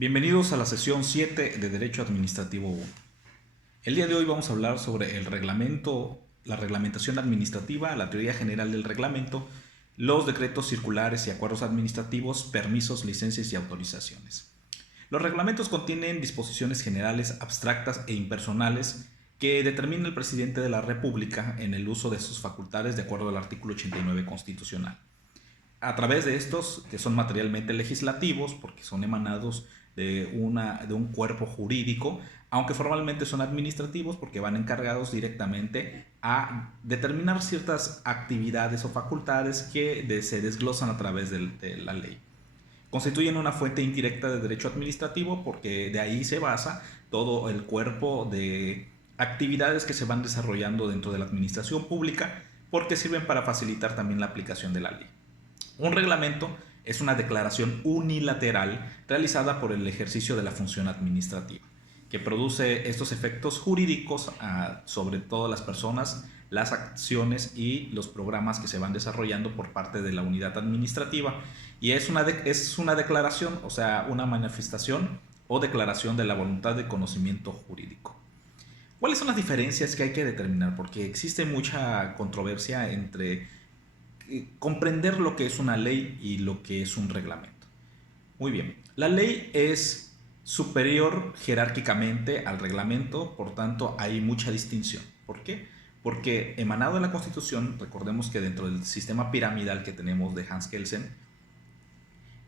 Bienvenidos a la sesión 7 de Derecho Administrativo 1. El día de hoy vamos a hablar sobre el reglamento, la reglamentación administrativa, la teoría general del reglamento, los decretos circulares y acuerdos administrativos, permisos, licencias y autorizaciones. Los reglamentos contienen disposiciones generales abstractas e impersonales que determina el presidente de la República en el uso de sus facultades de acuerdo al artículo 89 constitucional. A través de estos, que son materialmente legislativos, porque son emanados de un cuerpo jurídico, aunque formalmente son administrativos porque van encargados directamente a determinar ciertas actividades o facultades que se desglosan a través de la ley. Constituyen una fuente indirecta de derecho administrativo porque de ahí se basa todo el cuerpo de actividades que se van desarrollando dentro de la administración pública, porque sirven para facilitar también la aplicación de la ley. Un reglamento es una declaración unilateral realizada por el ejercicio de la función administrativa, que produce estos efectos jurídicos sobre todas las personas, las acciones y los programas que se van desarrollando por parte de la unidad administrativa. Y es una declaración, o sea, una manifestación o declaración de la voluntad de conocimiento jurídico. ¿Cuáles son las diferencias que hay que determinar? Porque existe mucha controversia entre comprender lo que es una ley y lo que es un reglamento. Muy bien, la ley es superior jerárquicamente al reglamento, por tanto hay mucha distinción. ¿Por qué? Porque emanado de la Constitución, recordemos que dentro del sistema piramidal que tenemos de Hans Kelsen,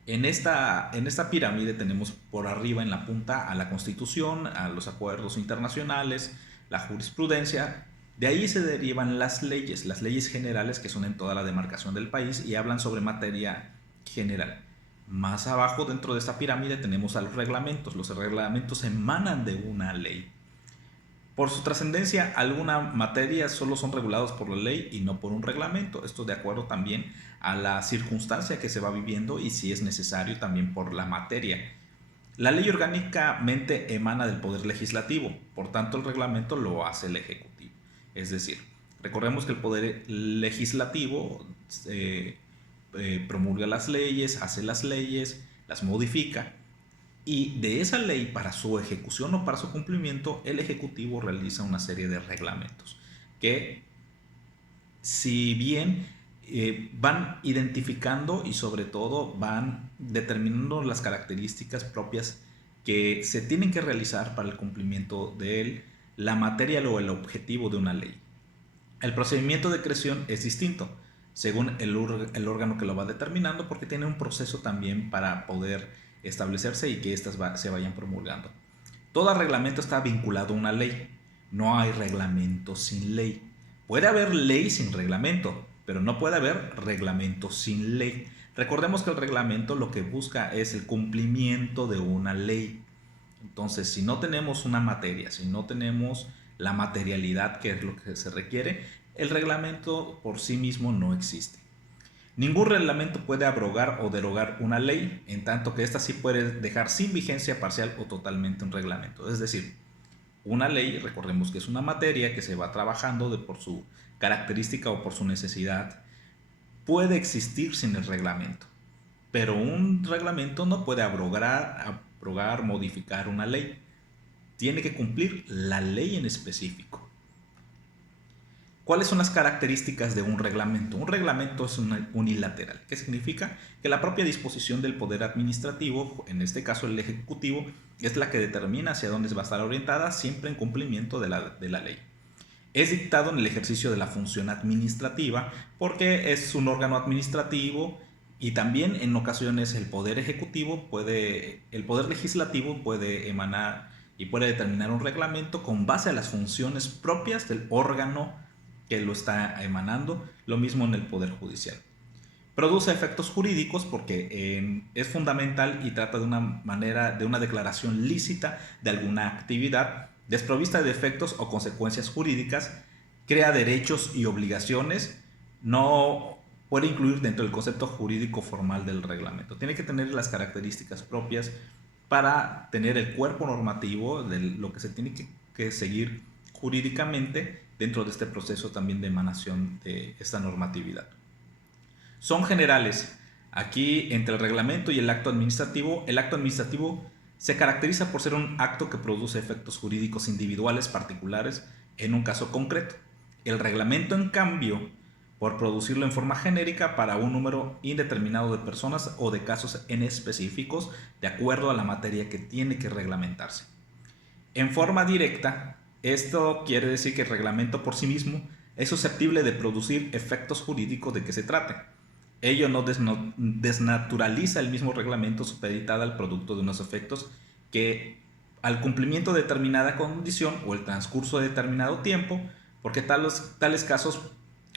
en esta pirámide tenemos por arriba en la punta a la Constitución, a los acuerdos internacionales, la jurisprudencia. De ahí se derivan las leyes generales que son en toda la demarcación del país y hablan sobre materia general. Más abajo dentro de esta pirámide tenemos a los reglamentos. Los reglamentos emanan de una ley. Por su trascendencia, algunas materias solo son reguladas por la ley y no por un reglamento. Esto de acuerdo también a la circunstancia que se va viviendo y si es necesario también por la materia. La ley orgánicamente emana del Poder Legislativo, por tanto el reglamento lo hace el Ejecutivo. Es decir, recordemos que el Poder Legislativo promulga las leyes, hace las leyes, las modifica, y de esa ley para su ejecución o para su cumplimiento el Ejecutivo realiza una serie de reglamentos que, si bien van identificando y sobre todo van determinando las características propias que se tienen que realizar para el cumplimiento de la materia o el objetivo de una ley. El procedimiento de creación es distinto según el órgano que lo va determinando, porque tiene un proceso también para poder establecerse y que éstas se vayan promulgando. Todo reglamento está vinculado a una ley. No hay reglamento sin ley. Puede haber ley sin reglamento, pero no puede haber reglamento sin ley. Recordemos que el reglamento lo que busca es el cumplimiento de una ley. Entonces, si no tenemos una materia, si no tenemos la materialidad, que es lo que se requiere, el reglamento por sí mismo no existe. Ningún reglamento puede abrogar o derogar una ley, en tanto que ésta sí puede dejar sin vigencia parcial o totalmente un reglamento. Es decir, una ley, recordemos que es una materia que se va trabajando por su característica o por su necesidad, puede existir sin el reglamento, pero un reglamento no puede abrogar, modificar una ley. Tiene que cumplir la ley en específico. ¿Cuáles son las características de un reglamento? Un reglamento es unilateral. ¿Qué significa? Que la propia disposición del poder administrativo, en este caso el ejecutivo, es la que determina hacia dónde va a estar orientada, siempre en cumplimiento de la ley. Es dictado en el ejercicio de la función administrativa porque es un órgano administrativo, y también en ocasiones el poder legislativo puede emanar y puede determinar un reglamento con base a las funciones propias del órgano que lo está emanando, lo mismo en el Poder Judicial. Produce efectos jurídicos porque es fundamental y trata de una declaración lícita de alguna actividad, desprovista de efectos o consecuencias jurídicas, crea derechos y obligaciones, no puede incluir dentro del concepto jurídico formal del reglamento. Tiene que tener las características propias para tener el cuerpo normativo de lo que se tiene que seguir jurídicamente dentro de este proceso también de emanación de esta normatividad. Son generales. Aquí, entre el reglamento y el acto administrativo se caracteriza por ser un acto que produce efectos jurídicos individuales particulares en un caso concreto. El reglamento, en cambio, por producirlo en forma genérica para un número indeterminado de personas o de casos en específicos, de acuerdo a la materia que tiene que reglamentarse. En forma directa, esto quiere decir que el reglamento por sí mismo es susceptible de producir efectos jurídicos de que se trate. Ello no desnaturaliza el mismo reglamento supeditada al producto de unos efectos que al cumplimiento de determinada condición o el transcurso de determinado tiempo, porque tales casos,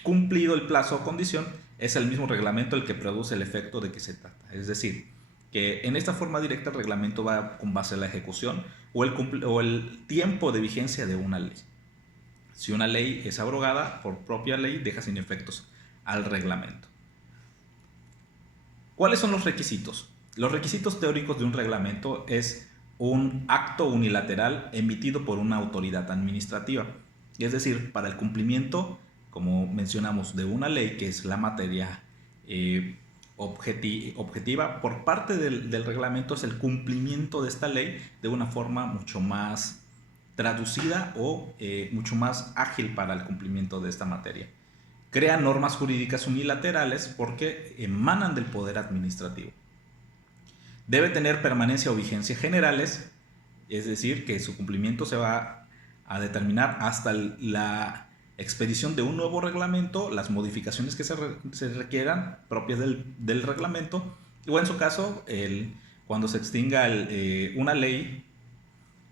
cumplido el plazo o condición, es el mismo reglamento el que produce el efecto de que se trata. Es decir, que en esta forma directa el reglamento va con base a la ejecución o el tiempo de vigencia de una ley. Si una ley es abrogada por propia ley, deja sin efectos al reglamento. ¿Cuáles son los requisitos? Los requisitos teóricos de un reglamento es un acto unilateral emitido por una autoridad administrativa. Es decir, para el cumplimiento, como mencionamos, de una ley, que es la materia objetiva, por parte del reglamento es el cumplimiento de esta ley de una forma mucho más traducida o mucho más ágil para el cumplimiento de esta materia. Crea normas jurídicas unilaterales porque emanan del poder administrativo. Debe tener permanencia o vigencia generales, es decir, que su cumplimiento se va a determinar hasta la expedición de un nuevo reglamento, las modificaciones que se requieran propias del reglamento, o en su caso, cuando se extinga una ley,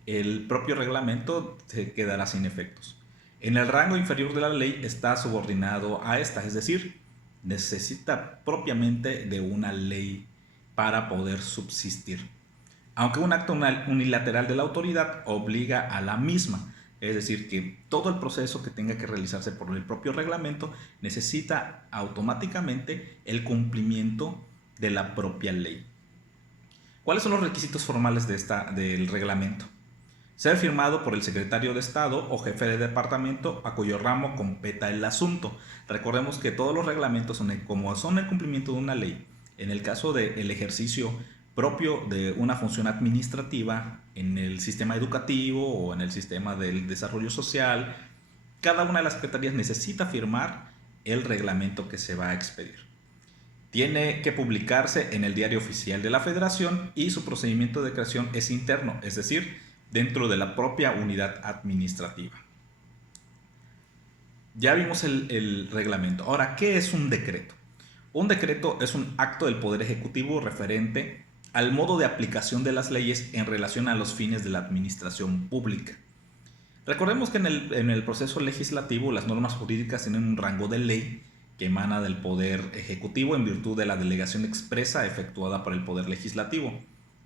el propio reglamento se quedará sin efectos. En el rango inferior de la ley está subordinado a esta, es decir, necesita propiamente de una ley para poder subsistir. Aunque un acto unilateral de la autoridad obliga a la misma, es decir, que todo el proceso que tenga que realizarse por el propio reglamento necesita automáticamente el cumplimiento de la propia ley. ¿Cuáles son los requisitos formales del reglamento? Ser firmado por el secretario de Estado o jefe de departamento a cuyo ramo competa el asunto. Recordemos que todos los reglamentos, como son el cumplimiento de una ley, en el caso del ejercicio propio de una función administrativa en el sistema educativo o en el sistema del desarrollo social, cada una de las secretarías necesita firmar el reglamento que se va a expedir. Tiene que publicarse en el Diario Oficial de la Federación y su procedimiento de creación es interno, es decir, dentro de la propia unidad administrativa. Ya vimos el reglamento. Ahora, ¿qué es un decreto? Un decreto es un acto del Poder Ejecutivo referente al modo de aplicación de las leyes en relación a los fines de la administración pública. Recordemos que en el proceso legislativo las normas jurídicas tienen un rango de ley que emana del Poder Ejecutivo en virtud de la delegación expresa efectuada por el Poder Legislativo.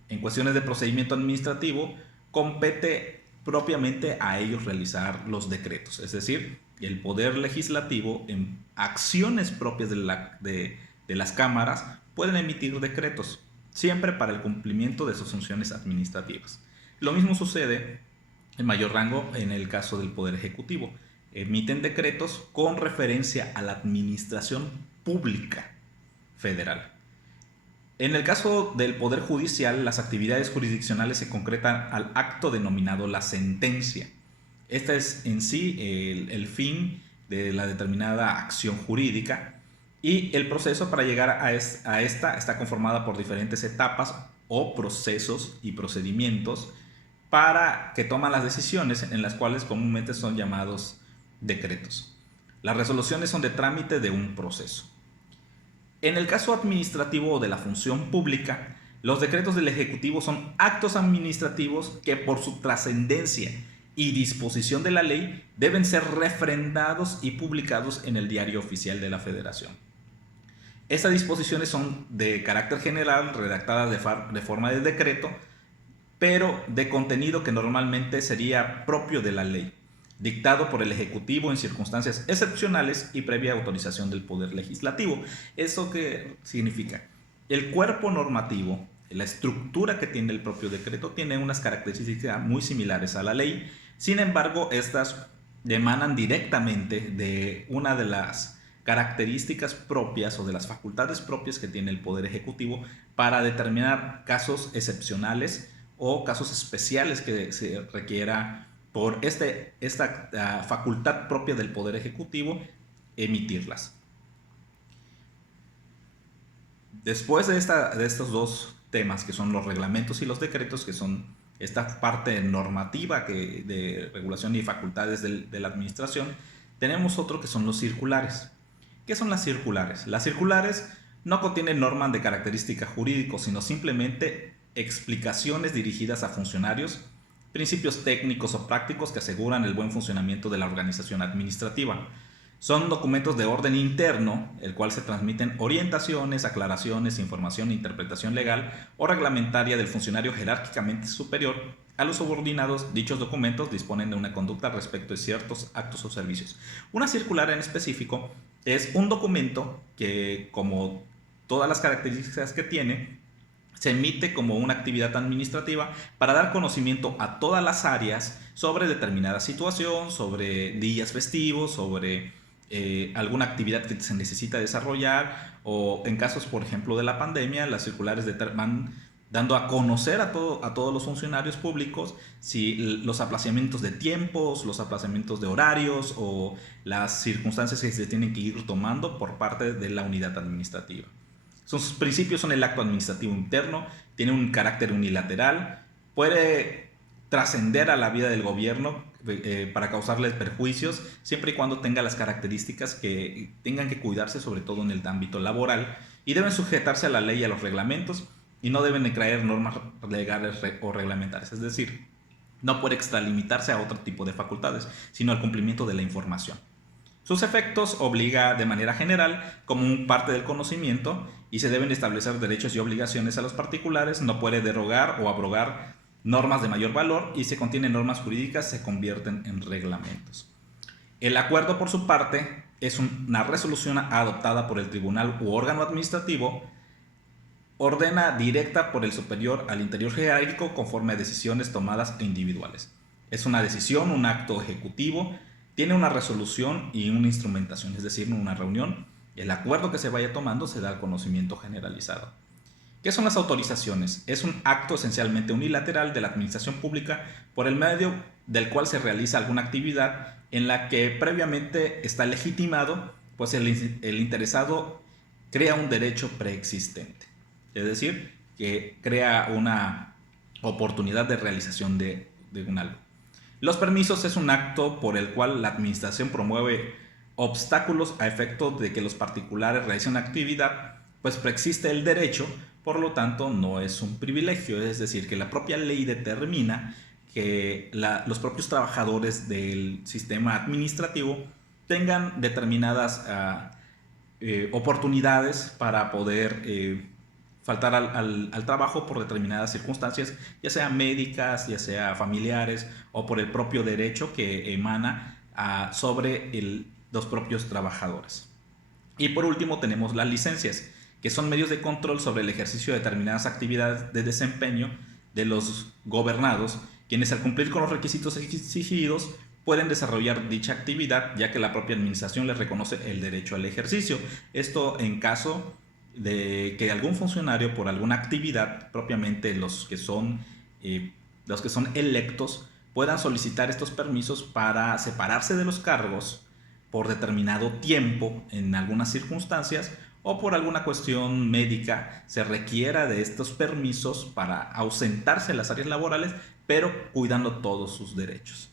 En cuestiones de procedimiento administrativo, compete propiamente a ellos realizar los decretos, es decir, el Poder Legislativo en acciones propias de las cámaras pueden emitir decretos, siempre para el cumplimiento de sus funciones administrativas. Lo mismo sucede en mayor rango en el caso del Poder Ejecutivo. Emiten decretos con referencia a la administración pública federal. En el caso del Poder Judicial, las actividades jurisdiccionales se concretan al acto denominado la sentencia. Este es en sí el fin de la determinada acción jurídica y el proceso para llegar a esta está conformada por diferentes etapas o procesos y procedimientos para que toman las decisiones, en las cuales comúnmente son llamados decretos. Las resoluciones son de trámite de un proceso. En el caso administrativo o de la función pública, los decretos del Ejecutivo son actos administrativos que por su trascendencia y disposición de la ley deben ser refrendados y publicados en el Diario Oficial de la Federación. Estas disposiciones son de carácter general, redactadas de forma de decreto, pero de contenido que normalmente sería propio de la ley, dictado por el Ejecutivo en circunstancias excepcionales y previa autorización del Poder Legislativo. ¿Eso qué significa? El cuerpo normativo, la estructura que tiene el propio decreto, tiene unas características muy similares a la ley. Sin embargo, estas emanan directamente de una de las características propias o de las facultades propias que tiene el Poder Ejecutivo para determinar casos excepcionales o casos especiales que se requiera por esta facultad propia del Poder Ejecutivo emitirlas. Después de estos dos temas, que son los reglamentos y los decretos, que son esta parte normativa de regulación y facultades de la administración, tenemos otro que son los circulares. ¿Qué son las circulares? Las circulares no contienen normas de característica jurídica, sino simplemente explicaciones dirigidas a funcionarios, principios técnicos o prácticos que aseguran el buen funcionamiento de la organización administrativa. Son documentos de orden interno, el cual se transmiten orientaciones, aclaraciones, información e interpretación legal o reglamentaria del funcionario jerárquicamente superior a los subordinados. Dichos documentos disponen de una conducta respecto de ciertos actos o servicios. Una circular en específico es un documento que, como todas las características que tiene, se emite como una actividad administrativa para dar conocimiento a todas las áreas sobre determinada situación, sobre días festivos, sobre alguna actividad que se necesita desarrollar, o en casos, por ejemplo, de la pandemia, las circulares van dando a conocer a todos los funcionarios públicos si los aplazamientos de tiempos, los aplazamientos de horarios o las circunstancias que se tienen que ir tomando por parte de la unidad administrativa. Sus principios son el acto administrativo interno, tiene un carácter unilateral, puede trascender a la vida del gobierno para causarles perjuicios, siempre y cuando tenga las características que tengan que cuidarse, sobre todo en el ámbito laboral, y deben sujetarse a la ley y a los reglamentos, y no deben traer normas legales o reglamentarias, es decir, no puede extralimitarse a otro tipo de facultades, sino al cumplimiento de la información. Sus efectos obliga de manera general como parte del conocimiento y se deben establecer derechos y obligaciones a los particulares, no puede derogar o abrogar normas de mayor valor y si contienen normas jurídicas se convierten en reglamentos. El acuerdo, por su parte, es una resolución adoptada por el tribunal u órgano administrativo, ordena directa por el superior al interior jerárquico conforme a decisiones tomadas e individuales. Es una decisión, un acto ejecutivo, tiene una resolución y una instrumentación, es decir, una reunión. El acuerdo que se vaya tomando se da al conocimiento generalizado. ¿Qué son las autorizaciones? Es un acto esencialmente unilateral de la administración pública por el medio del cual se realiza alguna actividad en la que previamente está legitimado, pues el interesado crea un derecho preexistente. Es decir, que crea una oportunidad de realización de un algo. Los permisos es un acto por el cual la administración promueve obstáculos a efecto de que los particulares realicen una actividad, pues preexiste el derecho, por lo tanto no es un privilegio, es decir, que la propia ley determina que los propios trabajadores del sistema administrativo tengan determinadas oportunidades para poder faltar al trabajo por determinadas circunstancias, ya sea médicas, ya sea familiares o por el propio derecho que emana sobre los propios trabajadores. Y por último tenemos las licencias, que son medios de control sobre el ejercicio de determinadas actividades de desempeño de los gobernados, quienes al cumplir con los requisitos exigidos pueden desarrollar dicha actividad, ya que la propia administración les reconoce el derecho al ejercicio. Esto en caso de que algún funcionario por alguna actividad, propiamente los que son electos, puedan solicitar estos permisos para separarse de los cargos por determinado tiempo en algunas circunstancias, o por alguna cuestión médica se requiera de estos permisos para ausentarse en las áreas laborales, pero cuidando todos sus derechos.